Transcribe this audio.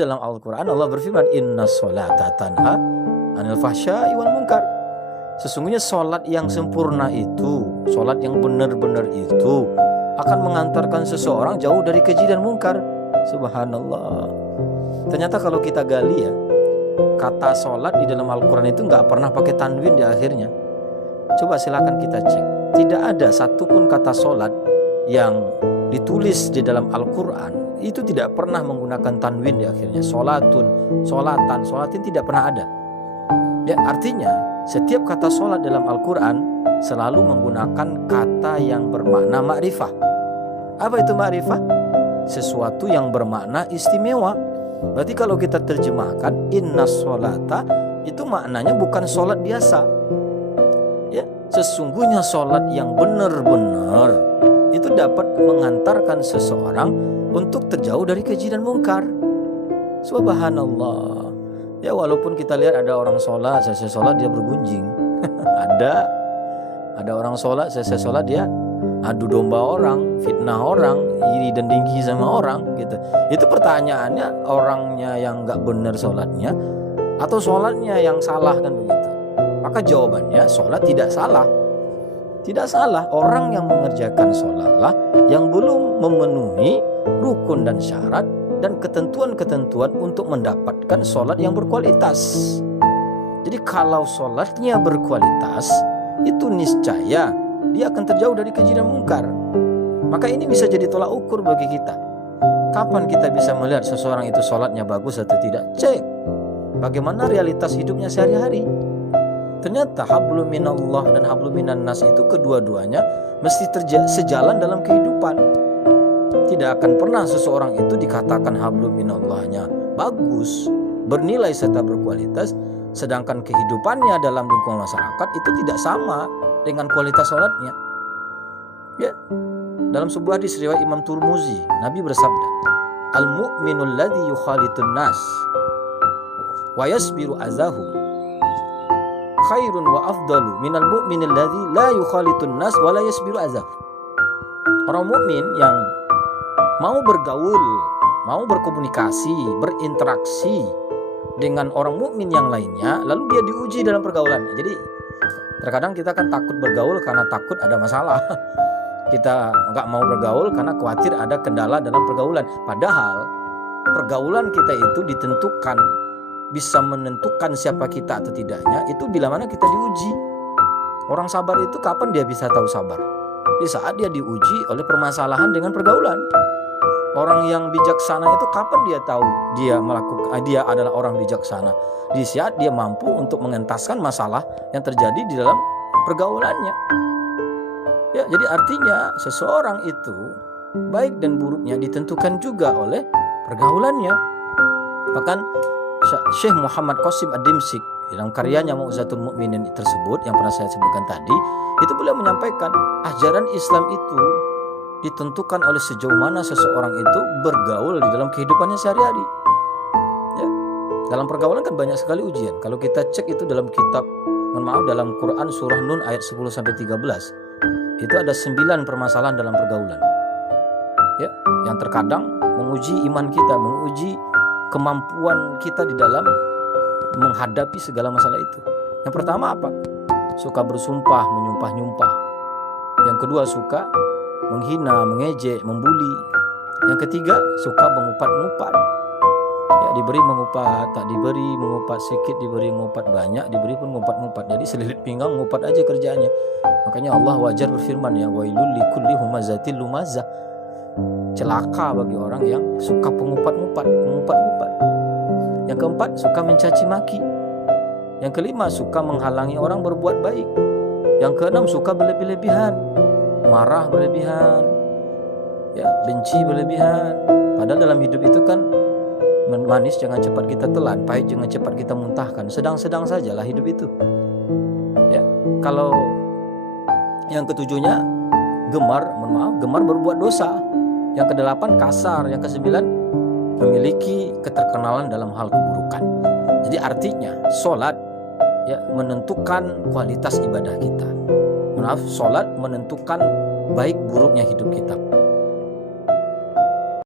Dalam Al-Quran Allah berfirman, Inna sholata tanha anil fahsya'i wal munkar. Sesungguhnya sholat yang sempurna itu, sholat yang benar-benar itu akan mengantarkan seseorang jauh dari keji dan mungkar. Subhanallah. Ternyata kalau kita gali ya, kata sholat di dalam Al-Quran itu nggak pernah pakai tanwin di akhirnya. Coba silakan kita cek. Tidak ada satupun kata sholat yang ditulis di dalam Al-Quran itu tidak pernah menggunakan tanwin di akhirnya. Sholatun, sholatan, sholatin tidak pernah ada. Ya, artinya setiap kata sholat dalam Al-Quran selalu menggunakan kata yang bermakna ma'rifah. Apa itu ma'rifah? Sesuatu yang bermakna istimewa. Berarti kalau kita terjemahkan inna sholata, itu maknanya bukan sholat biasa. Ya, sesungguhnya sholat yang benar-benar itu dapat mengantarkan seseorang untuk terjauh dari keji dan mungkar. Subhanallah. Ya, walaupun kita lihat ada orang sholat, selesai sholat dia bergunjing. ada orang sholat, selesai sholat dia adu domba orang, fitnah orang, iri dan dengki sama orang gitu. Itu pertanyaannya, orangnya yang nggak benar sholatnya atau sholatnya yang salah, kan begitu. Maka jawabannya sholat tidak salah. Tidak salah, orang yang mengerjakan sholatlah yang belum memenuhi rukun dan syarat dan ketentuan-ketentuan untuk mendapatkan sholat yang berkualitas. Jadi kalau sholatnya berkualitas, itu niscaya dia akan terjauh dari keji dan mungkar. Maka ini bisa jadi tolak ukur bagi kita. Kapan kita bisa melihat seseorang itu sholatnya bagus atau tidak? Cek bagaimana realitas hidupnya sehari-hari. Ternyata hablum minallah dan hablum minan nas itu kedua-duanya mesti sejalan dalam kehidupan. Tidak akan pernah seseorang itu dikatakan hablum minallahnya bagus, bernilai serta berkualitas, sedangkan kehidupannya dalam lingkungan masyarakat itu tidak sama dengan kualitas sholatnya. Ya, dalam sebuah hadis riwayat Imam Turmuzi, Nabi bersabda, al-mu'minul ladzi yukhalitun nas wa yasbiru azahum khairun wa afdalu minal mu'minil ladzi la yukhalitun nas wa la yasbiru azab. Orang mukmin yang mau bergaul, mau berkomunikasi, berinteraksi dengan orang mukmin yang lainnya, lalu dia diuji dalam pergaulan. Jadi terkadang kita kan takut bergaul karena takut ada masalah. Kita nggak mau bergaul karena khawatir ada kendala dalam pergaulan. Padahal pergaulan kita itu ditentukan, bisa menentukan siapa kita atau tidaknya itu bila mana kita diuji. Orang sabar itu kapan dia bisa tahu sabar? Di saat dia diuji oleh permasalahan dengan pergaulan. Orang yang bijaksana itu kapan dia tahu dia adalah orang bijaksana? Di saat dia mampu untuk mengentaskan masalah yang terjadi di dalam pergaulannya. Ya, jadi artinya seseorang itu baik dan buruknya ditentukan juga oleh pergaulannya. Bahkan Syekh Muhammad Qasim Ad-Dimsyik dalam karyanya Mau'izatul Mu'minin tersebut yang pernah saya sebutkan tadi, itu beliau menyampaikan ajaran Islam itu ditentukan oleh sejauh mana seseorang itu bergaul di dalam kehidupannya sehari-hari. Ya, dalam pergaulan kan banyak sekali ujian. Kalau kita cek itu dalam kitab, dalam Quran surah Nun ayat 10-13, itu ada 9 permasalahan dalam pergaulan. Ya, yang terkadang menguji iman kita, menguji kemampuan kita di dalam menghadapi segala masalah itu. Yang pertama apa? Suka bersumpah, menyumpah-nyumpah. Yang kedua suka menghina, mengejek, membuli. Yang ketiga suka mengupat-ngupat. Ya, diberi mengupat, tak diberi mengupat sedikit, diberi mengupat banyak, diberi pun mengupat-ngupat. Jadi selilit pinggang ngupat aja kerjaannya. Makanya Allah wajar berfirman, ya wailul likulli humazatil lumazah. Celaka bagi orang yang suka mengupat-ngupat. Yang keempat, suka mencaci maki. Yang kelima, suka menghalangi orang berbuat baik. Yang keenam, suka berlebih-lebihan, marah berlebihan, ya, benci berlebihan. Padahal dalam hidup itu kan manis jangan cepat kita telan, pahit jangan cepat kita muntahkan. Sedang-sedang sajalah hidup itu. Ya, kalau yang ketujuhnya gemar berbuat dosa. Yang kedelapan kasar, yang kesembilan memiliki keterkenalan dalam hal keburukan. Jadi artinya sholat ya menentukan kualitas ibadah kita. Sholat menentukan baik buruknya hidup kita.